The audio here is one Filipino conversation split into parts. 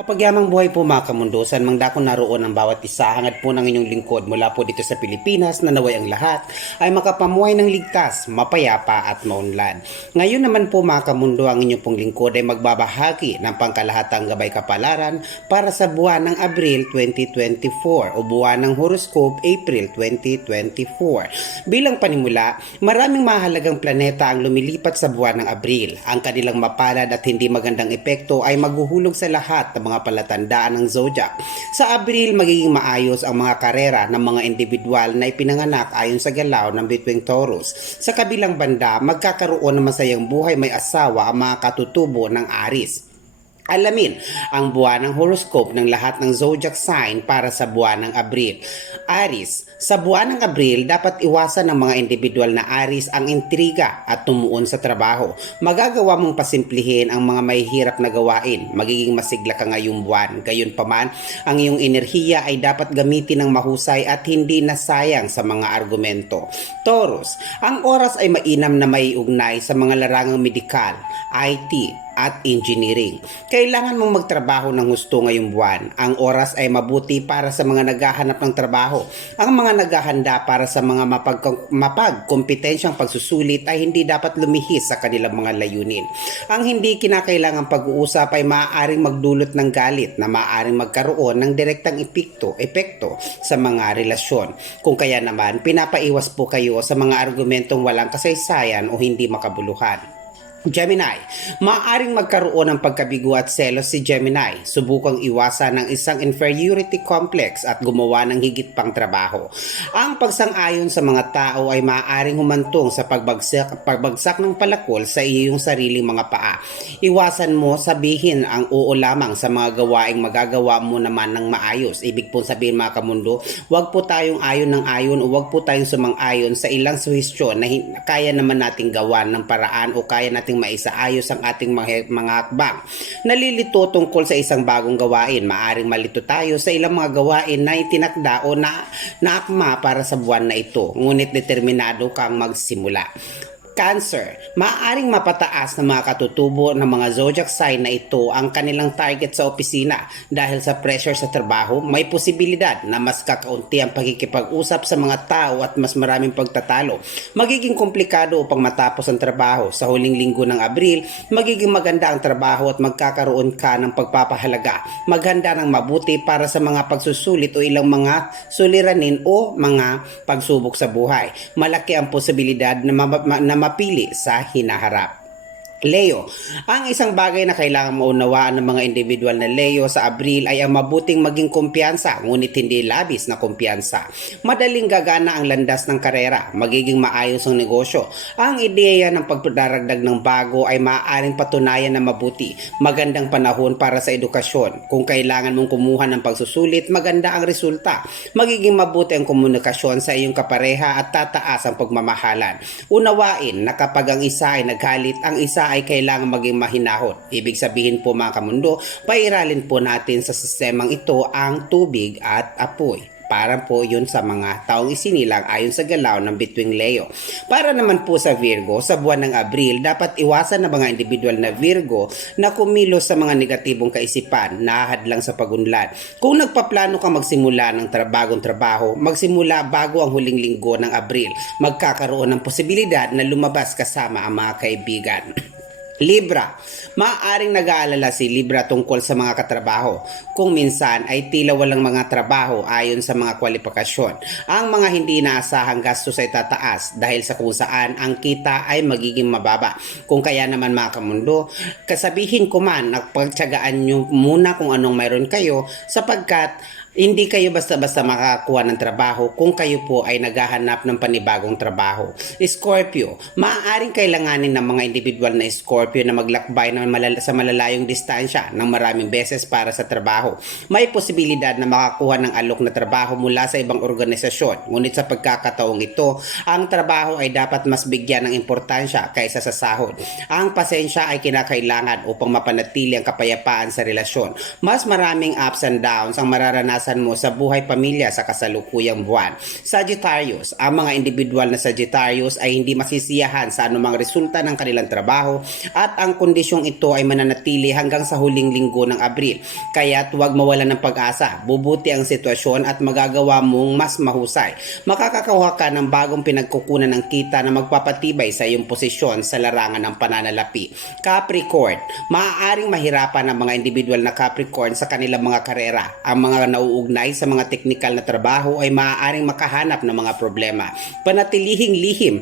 Kapagyamang buhay po mga kamundusan, mangdako naroon ang bawat isa, hangad po ng inyong lingkod mula po dito sa Pilipinas na naway ang lahat ay makapamuhay ng ligtas, mapayapa at maunlad. Ngayon naman po mga kamundo, ang inyong pong lingkod ay magbabahagi ng pangkalahatang gabay kapalaran para sa buwan ng Abril 2024 o buwan ng horoscope April 2024. Bilang panimula, maraming mahalagang planeta ang lumilipat sa buwan ng Abril. Ang kanilang mapalad at hindi magandang epekto ay maghuhulog sa lahat ng mga palatandaan ng zodiac. Sa Abril, magiging maayos ang mga karera ng mga individual na ipinanganak ayon sa galaw ng Betwing Taurus. Sa kabilang banda, magkakaroon ng masayang buhay may asawa ang mga katutubo ng Aris. Alamin ang buwan ng horoscope ng lahat ng zodiac sign para sa buwan ng Abril. Aris, sa buwan ng Abril, dapat iwasan ng mga individual na Aris ang intriga at tumuon sa trabaho. Magagawa mong pasimplihin ang mga may hirap na gawain. Magiging masigla ka ngayong buwan. Gayunpaman, ang iyong enerhiya ay dapat gamitin ng mahusay at hindi nasayang sa mga argumento. Taurus, ang oras ay mainam na may ugnay sa mga larangang medikal, IT, at engineering. Kailangan mong magtrabaho ng gusto ngayong buwan. Ang oras ay mabuti para sa mga naghahanap ng trabaho. Ang mga naghahanda para sa mga mapag mapagkompetensyang pagsusulit ay hindi dapat lumihis sa kanilang mga layunin. Ang hindi kinakailangang pag-uusap ay maaaring magdulot ng galit na maaaring magkaroon ng direktang epekto, epekto sa mga relasyon. Kung kaya naman, pinapaiwas po kayo sa mga argumentong walang kasaysayan o hindi makabuluhan. Gemini, maaaring magkaroon ng pagkabigo at selos si Gemini. Subukang iwasan ng isang inferiority complex at gumawa ng higit pang trabaho. Ang pagsang-ayon sa mga tao ay maaaring humantong sa pagbagsak, pagbagsak ng palakol sa iyong sariling mga paa. Iwasan mo sabihin ang oo lamang sa mga gawaing magagawa mo naman ng maayos. Ibig pong sabihin mga kamundo, huwag po tayong ayon ng ayon o huwag po tayong sumang-ayon sa ilang suhestyon na kaya naman nating gawan ng paraan o kaya nating maisaayos ang ating mga, mga hakbang. Nalilito tungkol sa isang bagong gawain. Maaring malito tayo sa ilang mga gawain na itinakda o na, naakma para sa buwan na ito. Ngunit determinado kang magsimula. Cancer, maaaring mapataas ng mga katutubo ng mga zodiac sign na ito ang kanilang target sa opisina dahil sa pressure sa trabaho, may posibilidad na mas kakaunti ang pagkikipag-usap sa mga tao at mas maraming pagtatalo. Magiging komplikado upang matapos ang trabaho. Sa huling linggo ng Abril, magiging maganda ang trabaho at magkakaroon ka ng pagpapahalaga. Maghanda ng mabuti para sa mga pagsusulit o ilang mga suliranin o mga pagsubok sa buhay. Malaki ang posibilidad na, ma- ma- na mapili sa hinaharap. Leo, ang isang bagay na kailangan maunawaan ng mga individual na Leo sa Abril ay ang mabuting maging kumpiyansa, ngunit hindi labis na kumpiyansa. Madaling gagana ang landas ng karera, magiging maayos ang negosyo. Ang ideya ng pagdaragdag ng bago ay maaaring patunayan na mabuti. Magandang panahon para sa edukasyon. Kung kailangan mong kumuha ng pagsusulit, maganda ang resulta. Magiging mabuti ang komunikasyon sa iyong kapareha at tataas ang pagmamahalan. Unawain na kapag ang isa ay naghalit, ang isa ay kailangan maging mahinahon. Ibig sabihin po mga kamundo, pairalin po natin sa sistemang ito ang tubig at apoy. Para po yun sa mga taong isinilang ayon sa galaw ng Betwing Leo. Para naman po sa Virgo, sa buwan ng Abril, dapat iwasan ng mga individual na Virgo na kumilos sa mga negatibong kaisipan na hadlang sa pagunlad. Kung nagpaplano ka magsimula ng tra- bagong trabaho, magsimula bago ang huling linggo ng Abril. Magkakaroon ng posibilidad na lumabas kasama ang mga kaibigan. Libra. Maaaring nag-aalala si Libra tungkol sa mga katrabaho. Kung minsan ay tila walang mga trabaho ayon sa mga kwalifikasyon. Ang mga hindi inaasahang gastos ay tataas dahil sa kung saan ang kita ay magiging mababa. Kung kaya naman mga kamundo, kasabihin ko man na pagtsagaan nyo muna kung anong mayroon kayo sapagkat hindi kayo basta-basta makakakuha ng trabaho kung kayo po ay naghahanap ng panibagong trabaho. Scorpio, maaaring kailanganin ng mga individual na Scorpio na maglakbay ng malala- sa malalayong distansya ng maraming beses para sa trabaho. May posibilidad na makakuha ng alok na trabaho mula sa ibang organisasyon. Ngunit sa pagkakataong ito, ang trabaho ay dapat mas bigyan ng importansya kaysa sa sahod. Ang pasensya ay kinakailangan upang mapanatili ang kapayapaan sa relasyon. Mas maraming ups and downs ang mararanasan kalikasan mo sa buhay pamilya sa kasalukuyang buwan. Sagittarius, ang mga individual na Sagittarius ay hindi masisiyahan sa anumang resulta ng kanilang trabaho at ang kondisyong ito ay mananatili hanggang sa huling linggo ng Abril. Kaya't huwag mawala ng pag-asa. Bubuti ang sitwasyon at magagawa mong mas mahusay. Makakakuha ka ng bagong pinagkukunan ng kita na magpapatibay sa iyong posisyon sa larangan ng pananalapi. Capricorn, maaaring mahirapan ang mga individual na Capricorn sa kanilang mga karera. Ang mga nauugnay sa mga teknikal na trabaho ay maaaring makahanap ng mga problema. Panatilihing lihim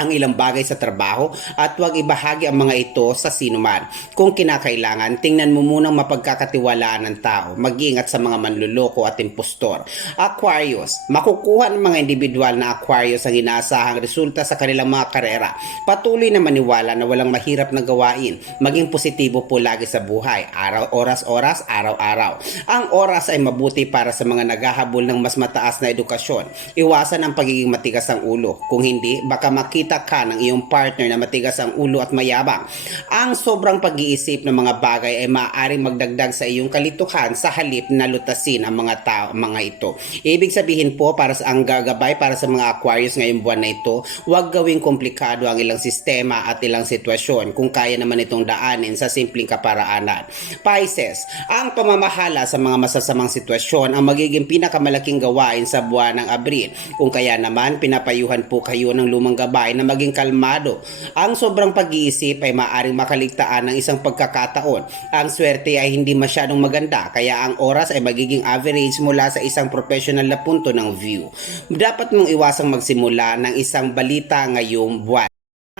ang ilang bagay sa trabaho at huwag ibahagi ang mga ito sa sinuman. Kung kinakailangan, tingnan mo munang mapagkakatiwalaan ng tao. Mag-iingat sa mga manluloko at impostor. Aquarius, makukuha ng mga individual na Aquarius ang inaasahang resulta sa kanilang mga karera. Patuloy na maniwala na walang mahirap na gawain. Maging positibo po lagi sa buhay. Araw, oras-oras, araw-araw. Ang oras ay mabuti para sa mga naghahabol ng mas mataas na edukasyon. Iwasan ang pagiging matigas ang ulo. Kung hindi, baka makita ka ng iyong partner na matigas ang ulo at mayabang. Ang sobrang pag-iisip ng mga bagay ay maaaring magdagdag sa iyong kalituhan sa halip na lutasin ang mga tao, mga ito. Ibig sabihin po para sa ang gagabay para sa mga Aquarius ngayong buwan na ito, huwag gawing komplikado ang ilang sistema at ilang sitwasyon kung kaya naman itong daanin sa simpleng kaparaanan. Pisces, ang pamamahala sa mga masasamang sitwasyon ang magiging pinakamalaking gawain sa buwan ng Abril. Kung kaya naman, pinapayuhan po kayo ng lumang gabay na maging kalmado. Ang sobrang pag-iisip ay maaring makaligtaan ng isang pagkakataon. Ang swerte ay hindi masyadong maganda, kaya ang oras ay magiging average mula sa isang professional na punto ng view. Dapat mong iwasang magsimula ng isang balita ngayong buwan.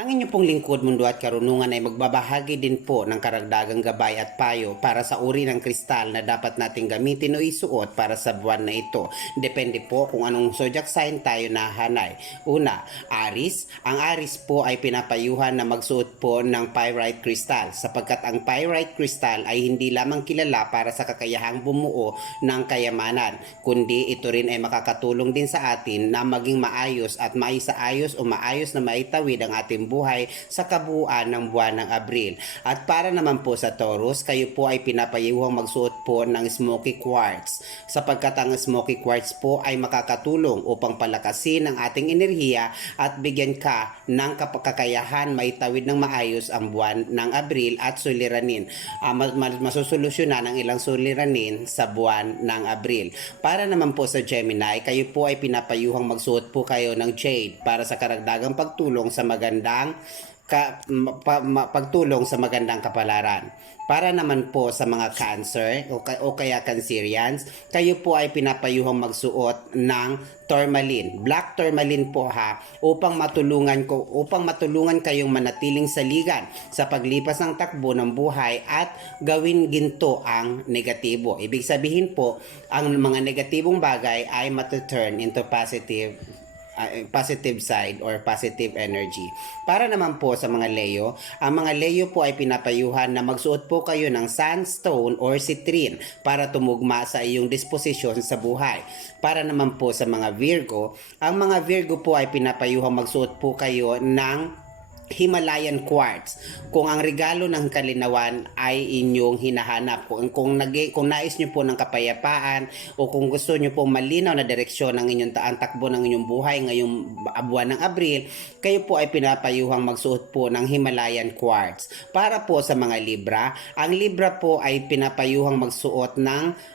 Ang inyo pong lingkod, mundo at karunungan ay magbabahagi din po ng karagdagang gabay at payo para sa uri ng kristal na dapat nating gamitin o isuot para sa buwan na ito. Depende po kung anong zodiac sign tayo nahanay. Una, Aris. Ang Aris po ay pinapayuhan na magsuot po ng pyrite crystal sapagkat ang pyrite crystal ay hindi lamang kilala para sa kakayahang bumuo ng kayamanan, kundi ito rin ay makakatulong din sa atin na maging maayos at maisaayos o maayos na maitawid ang ating buhay sa kabuuan ng buwan ng Abril. At para naman po sa Taurus, kayo po ay pinapayuhang magsuot po ng smoky quartz sapagkat ang smoky quartz po ay makakatulong upang palakasin ang ating enerhiya at bigyan ka ng kapakakayahan maitawid ng maayos ang buwan ng Abril at suliranin. Uh, masusolusyonan ang ilang suliranin sa buwan ng Abril. Para naman po sa Gemini, kayo po ay pinapayuhang magsuot po kayo ng jade para sa karagdagang pagtulong sa magandang ka, pa, ma, pagtulong sa magandang kapalaran. Para naman po sa mga cancer o, o kaya cancerians, kayo po ay pinapayuhang magsuot ng tourmaline. Black tourmaline po ha upang matulungan ko upang matulungan kayong manatiling saligan sa paglipas ng takbo ng buhay at gawin ginto ang negatibo. Ibig sabihin po, ang mga negatibong bagay ay matuturn into positive uh, positive side or positive energy. Para naman po sa mga Leo, ang mga Leo po ay pinapayuhan na magsuot po kayo ng sandstone or citrine para tumugma sa iyong disposisyon sa buhay. Para naman po sa mga Virgo, ang mga Virgo po ay pinapayuhan magsuot po kayo ng Himalayan quartz. Kung ang regalo ng kalinawan ay inyong hinahanap, kung, kung, nag, kung nais nyo po ng kapayapaan o kung gusto nyo po malinaw na direksyon ng inyong taan takbo ng inyong buhay ngayong buwan ng Abril, kayo po ay pinapayuhang magsuot po ng Himalayan quartz. Para po sa mga Libra, ang Libra po ay pinapayuhang magsuot ng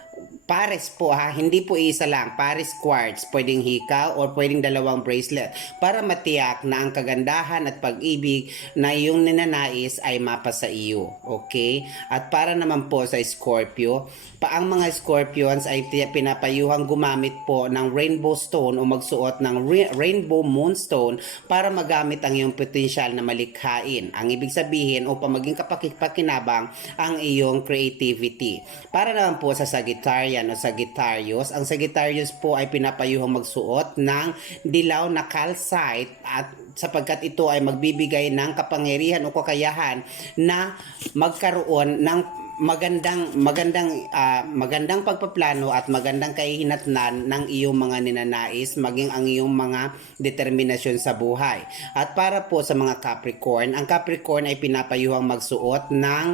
pares po ha, hindi po isa lang, pares quartz, pwedeng hikaw or pwedeng dalawang bracelet para matiyak na ang kagandahan at pag-ibig na iyong ninanais ay mapa sa iyo. Okay? At para naman po sa Scorpio, pa ang mga Scorpions ay pinapayuhang gumamit po ng rainbow stone o magsuot ng rainbow moonstone para magamit ang iyong potensyal na malikhain. Ang ibig sabihin upang maging kapakipakinabang ang iyong creativity. Para naman po sa Sagittarius, yan o Sagittarius. Ang Sagittarius po ay pinapayuhang magsuot ng dilaw na calcite at sapagkat ito ay magbibigay ng kapangyarihan o kakayahan na magkaroon ng magandang magandang uh, magandang pagpaplano at magandang kahihinatnan ng iyong mga ninanais maging ang iyong mga determinasyon sa buhay. At para po sa mga Capricorn, ang Capricorn ay pinapayuhang magsuot ng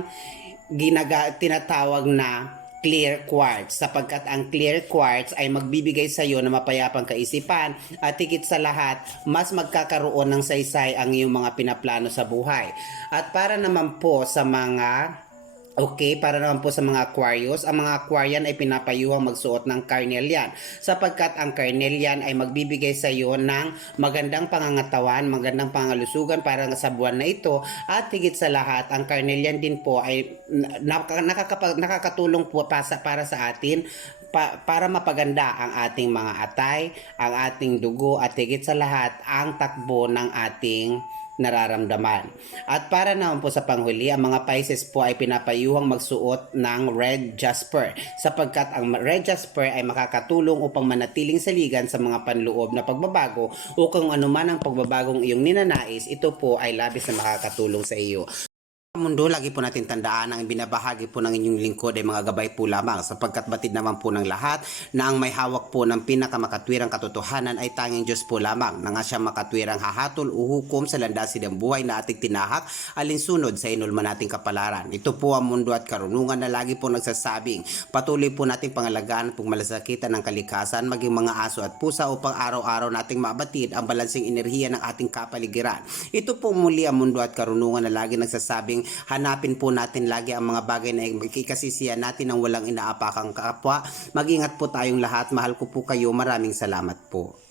ginaga tinatawag na clear quartz sapagkat ang clear quartz ay magbibigay sa iyo ng mapayapang kaisipan at higit sa lahat mas magkakaroon ng saysay ang iyong mga pinaplano sa buhay. At para naman po sa mga Okay, para naman po sa mga Aquarius, ang mga Aquarian ay pinapayuhang magsuot ng carnelian. Sapagkat ang carnelian ay magbibigay sa iyo ng magandang pangangatawan, magandang pangalusugan para sa buwan na ito. At higit sa lahat, ang carnelian din po ay nakakatulong po para sa atin pa- para mapaganda ang ating mga atay, ang ating dugo at higit sa lahat, ang takbo ng ating nararamdaman. At para naman po sa panghuli, ang mga Pisces po ay pinapayuhang magsuot ng red jasper sapagkat ang red jasper ay makakatulong upang manatiling saligan sa mga panloob na pagbabago o kung anuman ang pagbabagong iyong ninanais, ito po ay labis na makakatulong sa iyo. Mundo, lagi po natin tandaan ang binabahagi po ng inyong lingkod ay mga gabay po lamang sapagkat batid naman po ng lahat na ang may hawak po ng pinakamakatwirang katotohanan ay tanging Diyos po lamang na nga siya makatwirang hahatol o hukom sa landasin ng buhay na ating tinahak alinsunod sa inulman nating kapalaran. Ito po ang mundo at karunungan na lagi po nagsasabing patuloy po nating pangalagaan pong malasakitan ng kalikasan maging mga aso at pusa upang araw-araw nating mabatid ang balansing enerhiya ng ating kapaligiran. Ito po muli ang mundo at karunungan na lagi nagsasabing hanapin po natin lagi ang mga bagay na ikasisiya natin ng walang inaapakang kapwa. Mag-ingat po tayong lahat. Mahal ko po kayo. Maraming salamat po.